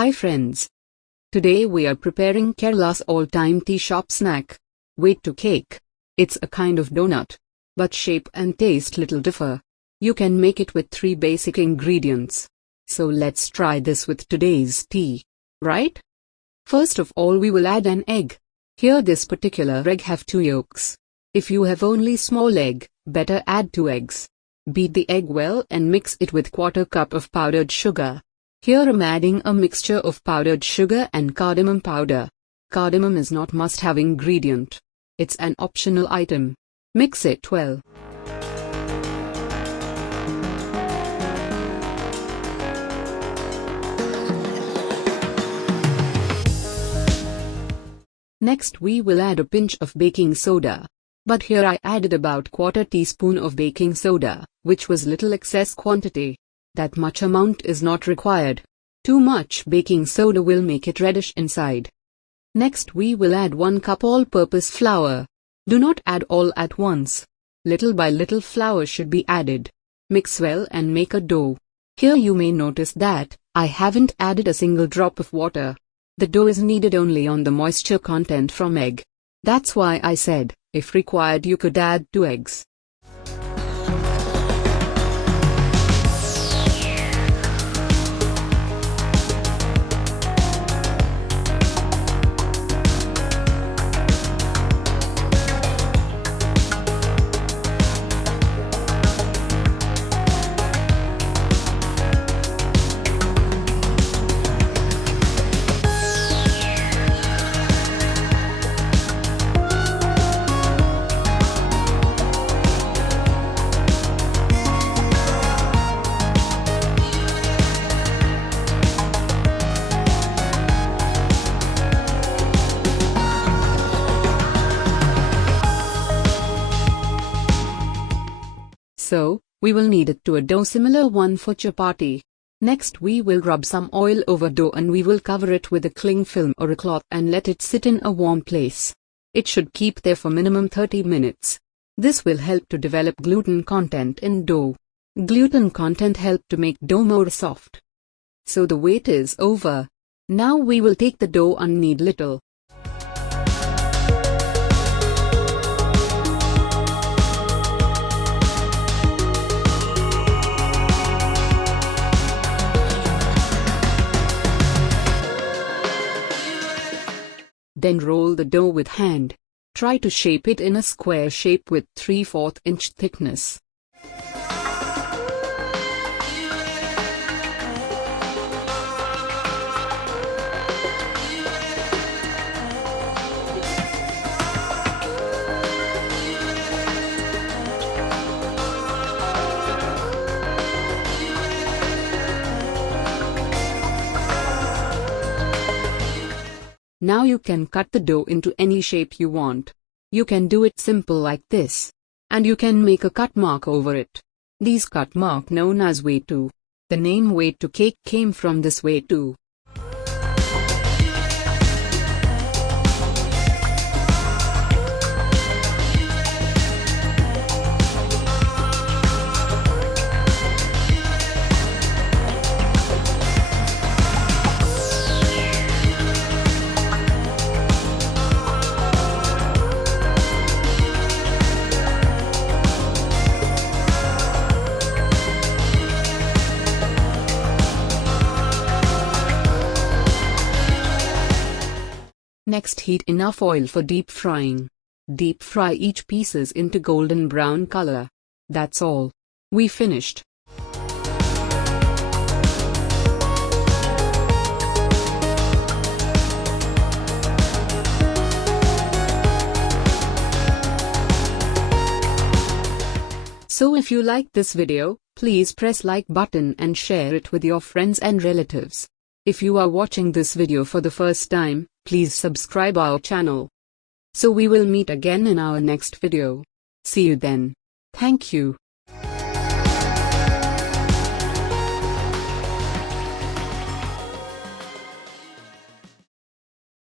Hi friends. Today we are preparing Kerala's all-time tea shop snack, Vettu Cake. It's a kind of donut, but shape and taste little differ. You can make it with 3 basic ingredients. So let's try this with today's tea, right? First of all we will add an egg. Here this particular egg have 2 yolks. If you have only small egg, better add 2 eggs. Beat the egg well and mix it with 1/4 cup of powdered sugar. Here I'm adding a mixture of powdered sugar and cardamom powder. Cardamom is not must-have ingredient. It's an optional item. Mix it well. Next we will add a pinch of baking soda. But here I added about 1/4 teaspoon of baking soda, which was little excess quantity. That much amount is not required. Too much baking soda will make it reddish inside. Next we will add 1 cup all-purpose flour. Do not add all at once. Little by little flour should be added. Mix well and make a dough. Here you may notice that I haven't added a single drop of water. The dough is needed only on the moisture content from egg. That's why I said, if required you could add 2 eggs. So, we will need it to a dough similar one for chapati. Next we will rub some oil over dough and we will cover it with a cling film or a cloth and let it sit in a warm place. It should keep there for minimum 30 minutes. This will help to develop gluten content in dough. Gluten content help to make dough more soft. So the wait is over. Now we will take the dough and knead little. Then roll the dough with hand. Try to shape it in a square shape with 3/4 inch thickness. Now you can cut the dough into any shape you want. You can do it simple like this. And you can make a cut mark over it. These cut mark known as Vettu. The name Vettu Cake came from this Vettu. Next heat enough oil for deep frying. Deep fry each pieces into golden brown color. That's all. We finished. So if you like this video, please press like button and share it with your friends and relatives. If you are watching this video for the first time, please subscribe our channel. So we will meet again in our next video. See you then. Thank you.